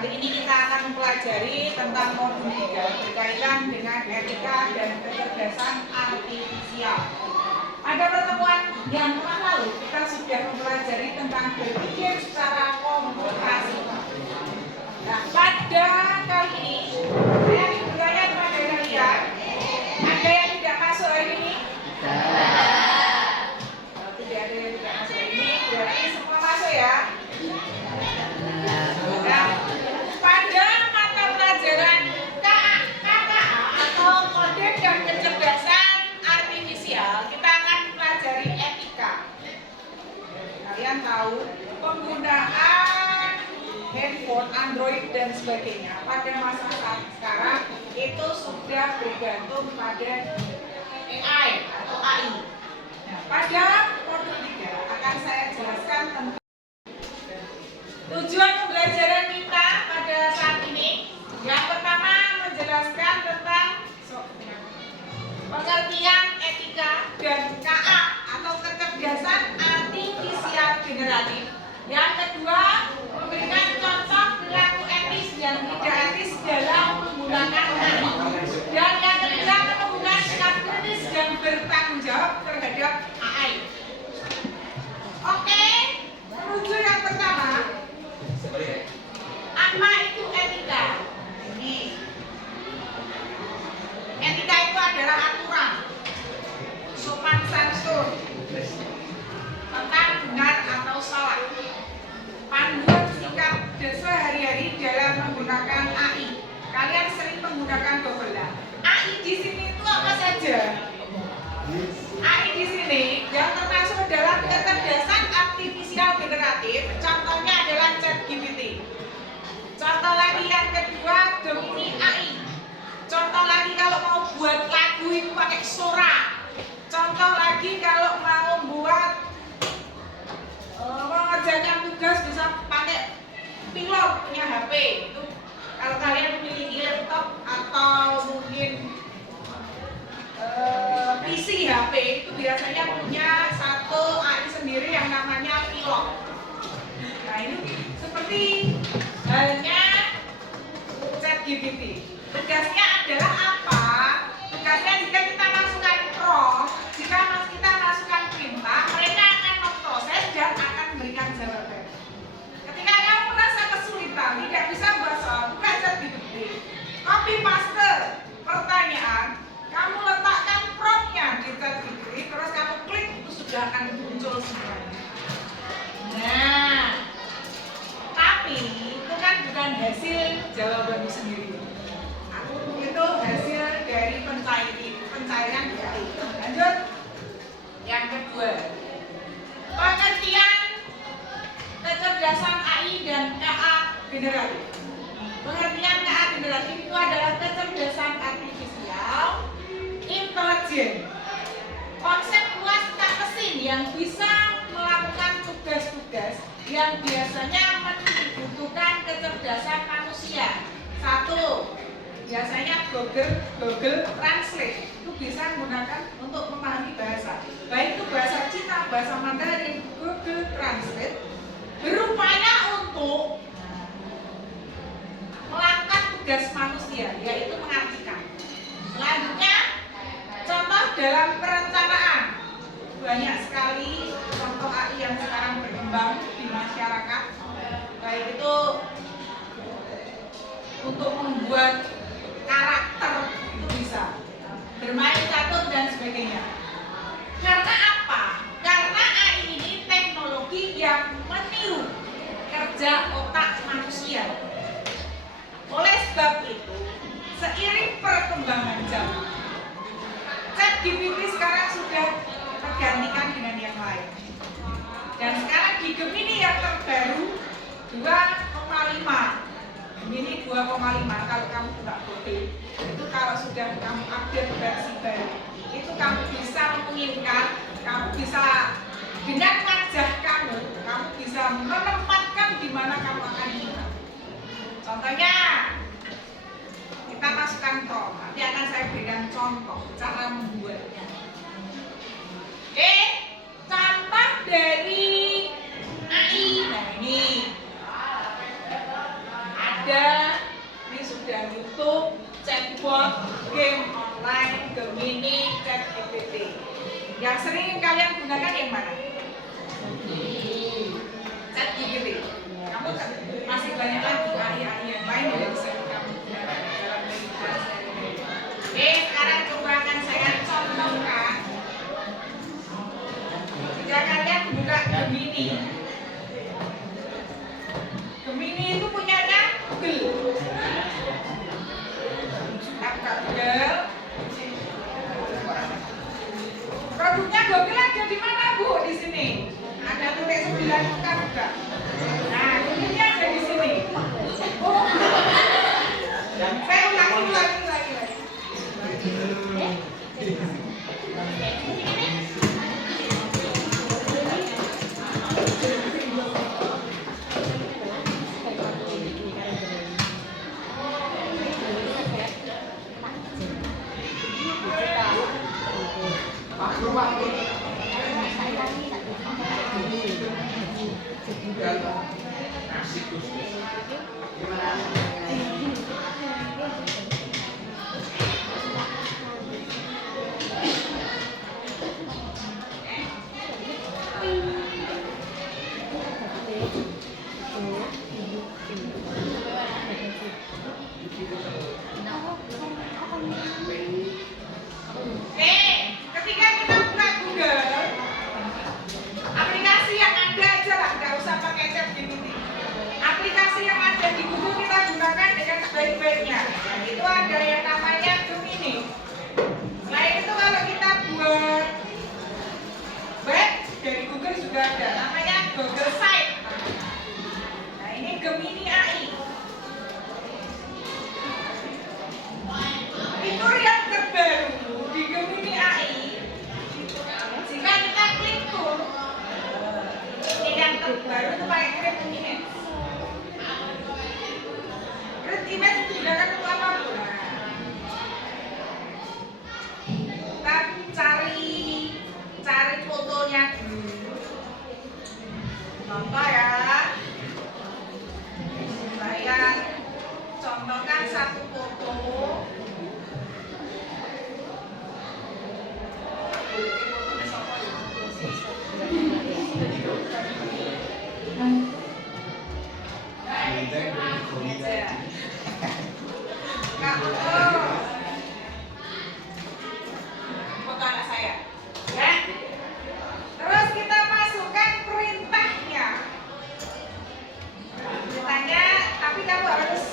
Kali ini kita akan mempelajari tentang modul 3 berkaitan dengan etika dan kecerdasan artifisial. Pada pertemuan yang lalu kita sudah mempelajari tentang berpikir secara komputasi. Nah, pada kali ini saya ingin bertanya kepada kalian, ada yang tidak masuk hari ini? Kalau tidak ada yang tidak masuk hari ini, berarti semua masuk ya. Nah, pada mata pelajaran KKA atau kode dan kecerdasan artifisial, kita akan mempelajari etika. Kalian tahu penggunaan handphone, Android dan sebagainya pada masa saat sekarang itu sudah bergantung pada AI atau AI. Nah, pada modul 3 akan saya jelaskan tentang tujuan pembelajaran kita pada saat ini. Yang pertama menjelaskan tentang pengertian etika dan KA atau kecerdasan artifisial generatif. Yang kedua memberikan contoh perilaku etis dan tidak etis dalam menggunakan AI. Dan yang ketiga menemukan sikap kritis dan bertanggung jawab terhadap AI. Oke, menuju yang pertama. Apa itu etika? Ini etika itu adalah aturan sopan santun tentang benar atau salah, panduan sikap sehari-hari dalam menggunakan AI. Kalian sering menggunakan Google. AI di sini itu apa saja? AI di sini yang termasuk dalam kecerdasan artifisial generatif, contohnya adalah ChatGPT. Contoh lagi yang kedua, Gemini AI. Contoh lagi kalau mau buat lagu itu pakai Sora. Contoh lagi kalau mau buat mengerjakan tugas bisa pakai pilotnya HP. Itu kalau kalian memiliki laptop atau mungkin PC HP itu biasanya punya satu AI sendiri yang namanya pilot. Nah ini seperti halnya ChatGPT. Tugasnya adalah apa? Tugasnya jika kita masukkan prompt, jika kita masukkan perintah, mereka akan memproses dan akan memberikan jawaban. Ketika kamu merasa kesulitan, tidak bisa bahasa, buka ChatGPT, copy paste pertanyaan, kamu letakkan promptnya di ChatGPT, terus kamu klik, itu sudah akan muncul semuanya. Nah, tapi itu kan bukan hasil jawabanmu sendiri. Itu hasil dari pencairan dari. Lanjut. Yang kedua, pengertian kecerdasan AI dan KA generatif. Pengertian KA generatif itu adalah kecerdasan artifisial intelijen. Konsep luas tak mesin yang bisa melakukan tugas-tugas yang biasanya membutuhkan kecerdasan manusia. Satu, biasanya Google Translate itu bisa menggunakan untuk memahami bahasa, baik itu bahasa Cina, bahasa Mandarin. Google Translate berupaya untuk melakukan tugas manusia, yaitu mengartikan. Selanjutnya, contoh dalam perencanaan. Banyak sekali contoh AI yang sekarang berkembang di masyarakat, baik itu untuk membuat karakter, itu bisa bermain catur dan sebagainya. Karena apa? Karena AI ini teknologi yang meniru kerja otak manusia. Oleh sebab itu, seiring perkembangan zaman, ChatGPT sekarang sudah tergantikan dengan yang lain. Dan sekarang di Gemini yang terbaru 2,5. Gemini 2,5 kalau kamu buka kode, itu kalau sudah kamu update versi baru, itu kamu bisa menginginkan, kamu bisa dengan wajah kamu bisa menempatkan di mana kamu akan inginkan. Contohnya, kita masukkan prompt, nanti akan saya berikan contoh cara membuatnya. Oke, contoh dari AI. Nah ini ada, ini sudah YouTube, chatbot, game online, Gemini, ChatGPT. Yang sering kalian gunakan yang mana? ChatGPT. Kamu masih banyak lagi AI yang lain yang bisa kamu gunakan dalam kehidupan sehari-hari. Oke, sekarang coba akan saya contohkan. Jika kalian buka Gemini, Gemini itu punyanya Google. Buka Google. Produknya Google ada di mana, Bu? Di sini. Ada tulis 9 bukan enggak? Nah, Google-nya ada di sini. Oh. Saya ulangi lagi. Ketika kita buka Google, aplikasi yang ada aja lah, nggak usah pakai ChatGPT. Aplikasi yang ada di Google kita gunakan dengan sebaik-baiknya. Itu ada yang namanya Gemini. Selain itu kalau kita buat web dari Google juga ada, namanya Google Site. Nah ini Gemini AI. Fitur yang terbaru di Gemini AI, jika kita klik tool, ini yang terbaru itu pakai Create Image. Create Image itu digunakan untuk apa? Kita cari fotonya dulu. Contoh ya, saya contohkan satu foto. Foto anak saya, ya. Terus kita masukkan perintahnya. Perintahnya, tapi kamu harus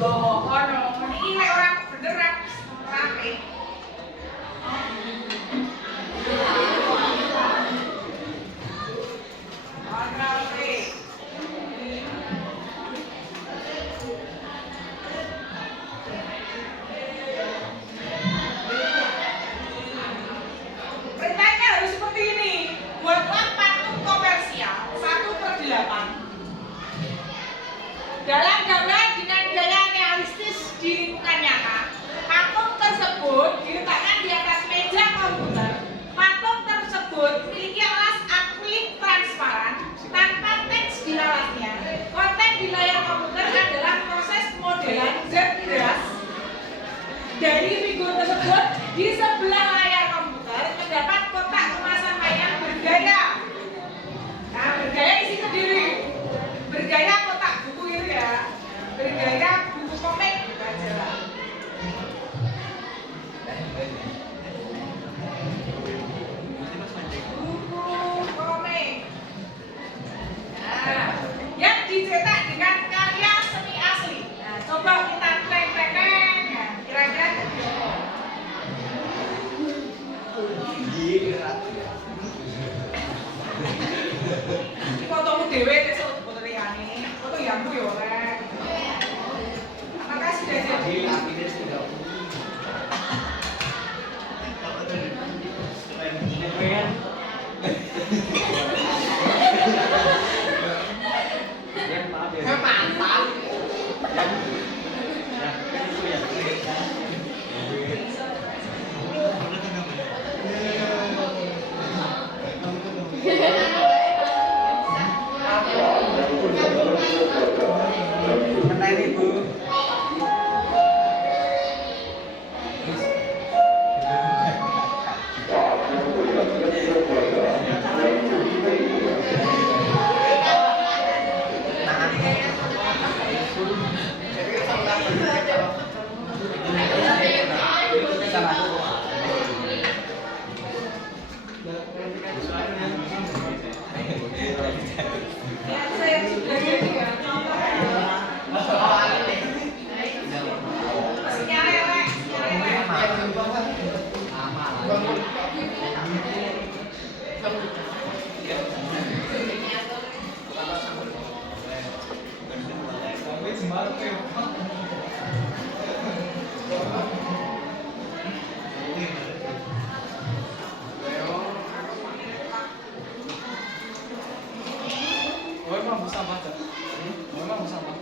loh, ini orang bener rapi. Control V. memang bersama aja. Memang bersama.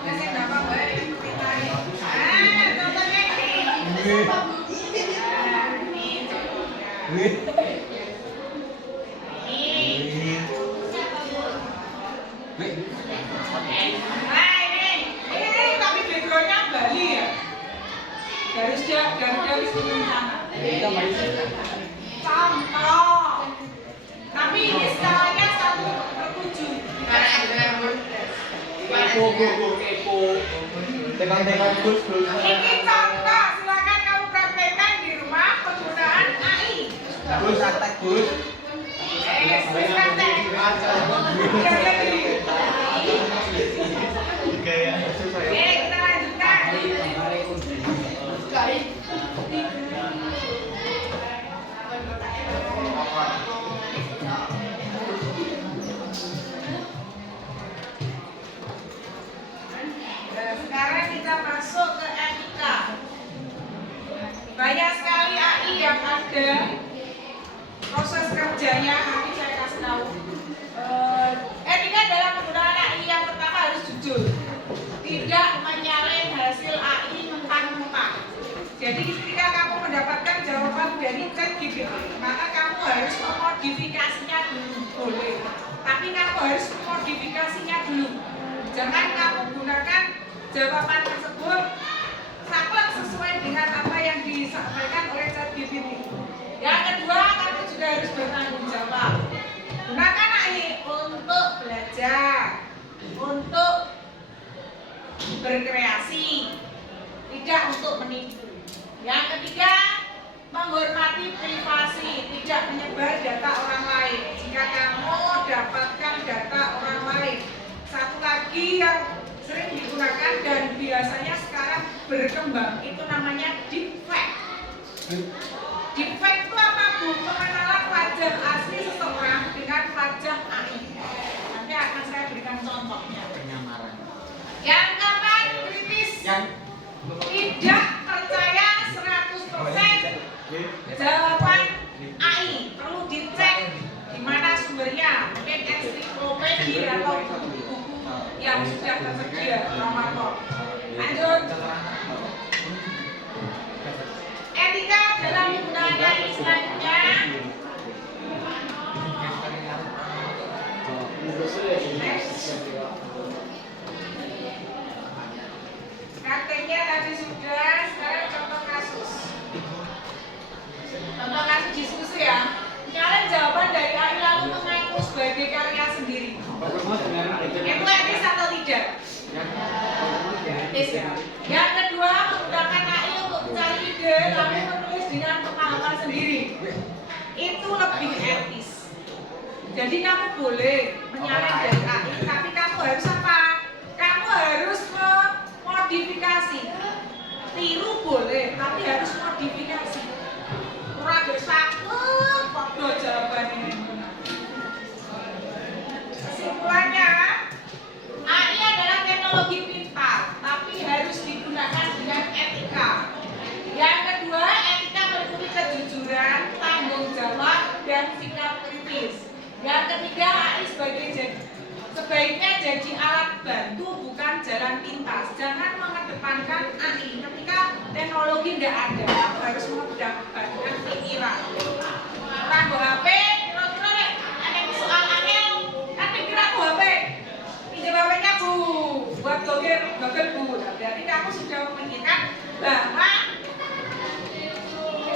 Kasih nama baik ceritanya. Contohnya ini. Tapi backgroundnya Bali ya. Garuda Wisnu Kencana. Contoh. Tapi ini skalanya 1/7. Kepo. Tekan Gus. Ini contoh, silakan kamu praktekkan di rumah penggunaan AI. Gus attack Gus. Praktek. Kita lanjutkan. Sekarang kita masuk ke etika. Banyak sekali AI yang ada proses kerjanya, nanti saya kasih tahu. Etika dalam penggunaan AI yang pertama harus jujur, tidak menyalin hasil AI mentah-mentah. Jadi ketika kamu mendapatkan jawaban dari ChatGPT, maka kamu harus memodifikasinya dulu, boleh. Tapi kamu harus memodifikasinya dulu. Jangan kamu gunakan jawaban tersebut saklek sesuai dengan apa yang disampaikan oleh ChatGPT. Yang kedua, kamu juga harus bertanggung jawab. Gunakan AI untuk belajar, untuk berkreasi, tidak untuk menipu. Yang ketiga, menghormati privasi, tidak menyebar data orang lain. Jika kamu dapatkan data orang lain. Satu lagi yang sering digunakan dan biasanya sekarang berkembang, itu namanya deepfake. Deepfake itu apa, Bu? Pengenalan wajah asli seseorang dengan wajah AI. Nanti akan saya berikan contohnya. Penyamaran. Yang keempat, kritis. Tidak percaya 100% jawaban AI. Perlu dicek di mana sumbernya. Mungkin ensiklopedia atau buku-buku yang sudah tersedia. Nomor. Lanjut. Etika dalam penggunaan AI selanjutnya. Prakteknya tadi sudah, sekarang contoh kasus. Contoh kasus diskusi ya. Kalian jawaban dari AI lalu mengaku sebagai karya sendiri. Itu etis atau tidak? Etis ya. Yang kedua, menggunakan AI untuk mencari ide lalu menulis dengan pengalaman sendiri. Itu lebih etis. Jadi kamu boleh menyalin dari AI, tapi kamu harus apa? Kamu harus memodifikasi. Tiru boleh, tapi harus modifikasi. Kurang saklek, podo jawabannya. Kesimpulannya, AI adalah teknologi pintar, tapi harus digunakan dengan etika. Yang kedua, etika meliputi kejujuran, tanggung jawab, dan sikap kritis. Yang ketiga, AI sebaiknya jadi alat bantu, bukan jalan pintas. Jangan mengedepankan AI ketika teknologi tidak ada. Kamu harus mengedepankan pikiran. Tanggo HP, kira-kira ada soal angel, kan pikiranku HP. Pinjam HP-nya Bu, buat Google Bu. Berarti kamu sudah memikirkan bahwa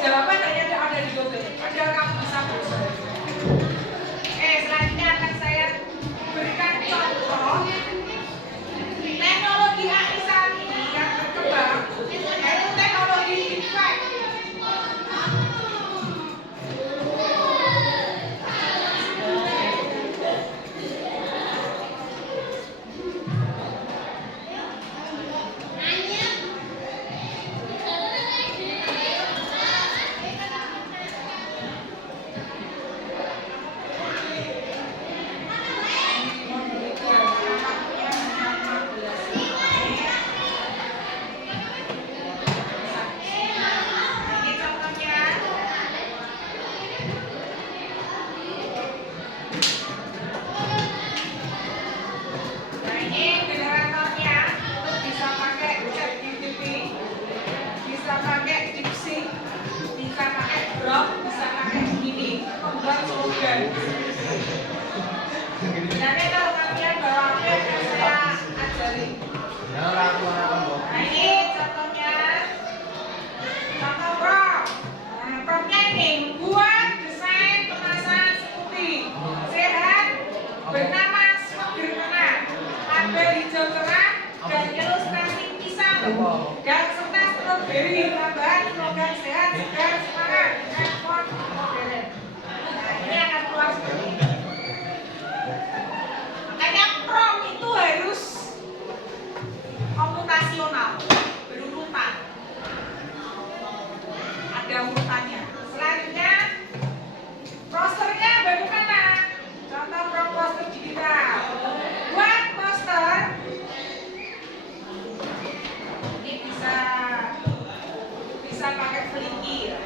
jawaban hanya ada di Google. Padahal kamu bisa berusaha. Selanjutnya akan saya berikan contoh teknologi AI saat ini yang berkembang, yaitu teknologi deepfake. Dan serta stroberi tambahan slogan sehat, segar, semangat, effort, modern. Nah, ini akan keluar seperti ini. Makanya prom itu harus komputasional, berurutan. Ada urutannya. Selanjutnya, posternya bagaimana? Contoh prom poster digital. Buat poster, ini bisa pakai Flickr.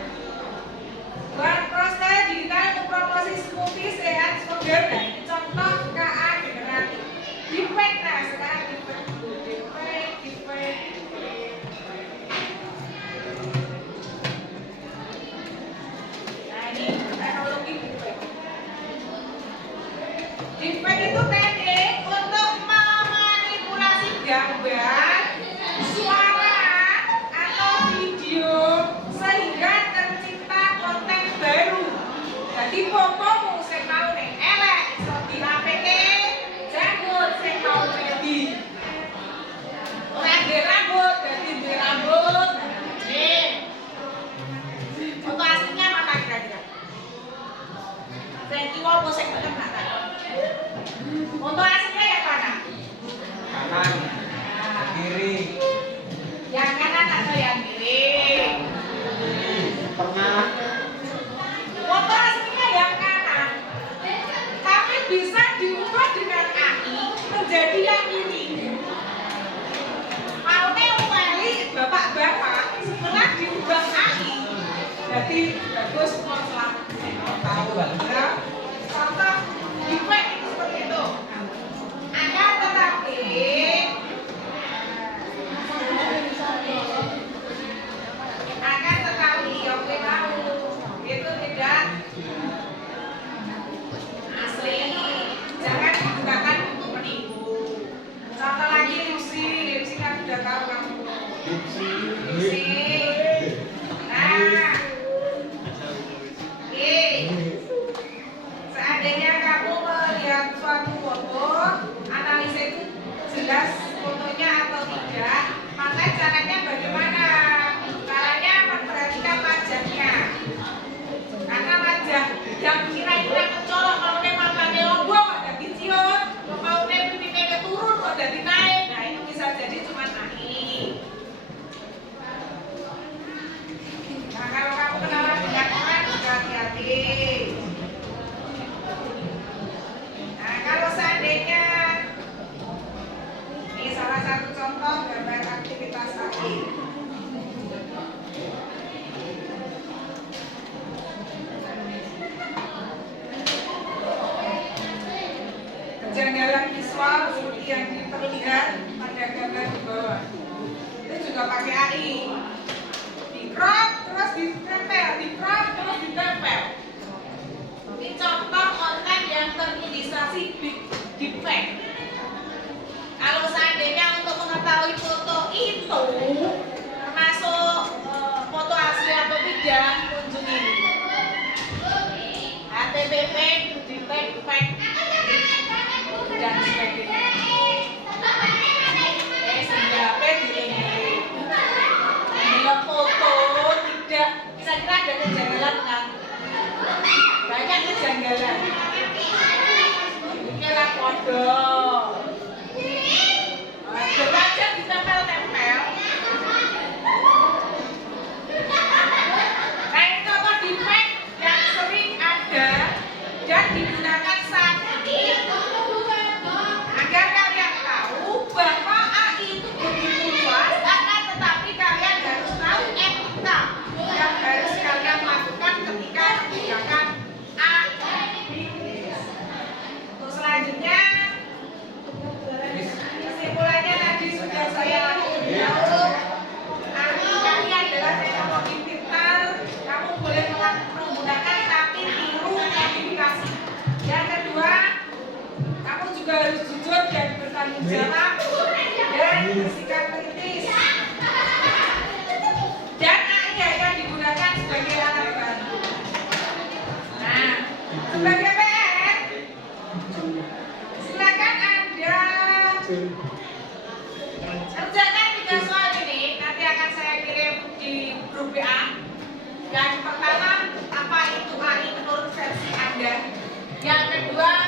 Buat poster digital untuk promosi smoothie sehat segar. Nah, ini contoh KA generatif. Deepfake, nah sekarang deepfake dulu. Deepfake. Nah ini teknologi deepfake. Deepfake itu teknik untuk memanipulasi gambar, suara, atau video sehingga tercipta konten baru. Jadi bokomu sing mau ning elek iso di-APK, janggut sing mau ready. Ora ndek rambut, dadi ndek rambut. Nih. Foto aslinya mana kira-kira? Sing kiwa apa sing tekan gak takon? Foto aslinya yang mana? Kanan, kiri, Yang kanan atau yang kiri? tengah. Foto aslinya yang kanan. Tapi bisa diubah dengan AI menjadi yang ini. Maunya umeli bapak-bapak setelah diubah AI. Jadi bagus masalah tahu ya. Contoh deepfake itu seperti itu. Anda tetapi akan tetapi oke tahu itu tidak asli. Jangan digunakan untuk menipu. Contoh lagi lipstick kan sudah tahu kamu. Lipstick. Nah, seandainya kamu melihat suatu foto, analisa itu jelas fotonya atau tidak, maka caranya bagaimana? Caranya memperhatikan wajahnya. Karena wajah yang kira-kira kecolok mau makannya lombok, ada diciut, mau pipine keturun, ada dinaik. Nah itu bisa jadi cuma naik. Nah kalau kamu kenalan dengan orang juga hati-hati. Nah kalau seandainya ini salah satu contoh gambar aktivitas AI. Kejanggalan visual seperti yang terlihat pada gambar di bawah itu juga pakai AI. Di crop terus ditempel, di crop terus ditempel. Ini contoh konten yang terindikasi deepfake. Kalau seandainya untuk mengetahui foto itu termasuk foto asli atau tidak, kunjungi HTTP deepfake dan sebagainya. SDAP dilengkapi. Bila foto tidak, saya kira ada kejanggalan kan? Banyak kejanggalan. Ini lah foto. Aja ditempel-tempel. Nah ini contoh deepfake yang sering ada dan digunakan saat ini agar kalian tahu bahwa AI itu begitu luas, akan tetapi kalian harus tahu etika yang harus kalian lakukan ketika menggunakan AI. Untuk selanjutnya, kesimpulannya tadi sudah saya lakukan dahulu. AI adalah teknologi pintar, kamu boleh menggunakan tapi tiru modifikasi. Yang kedua, kamu juga harus jujur dan bertanggung jawab dan bersikap kritis. Dan AI akan digunakan sebagai alat bantu. Nah, sebagai PR, silakan Anda kerjakan 3 soal ini. Yang pertama, apa itu AI menurut versi Anda? Yang kedua,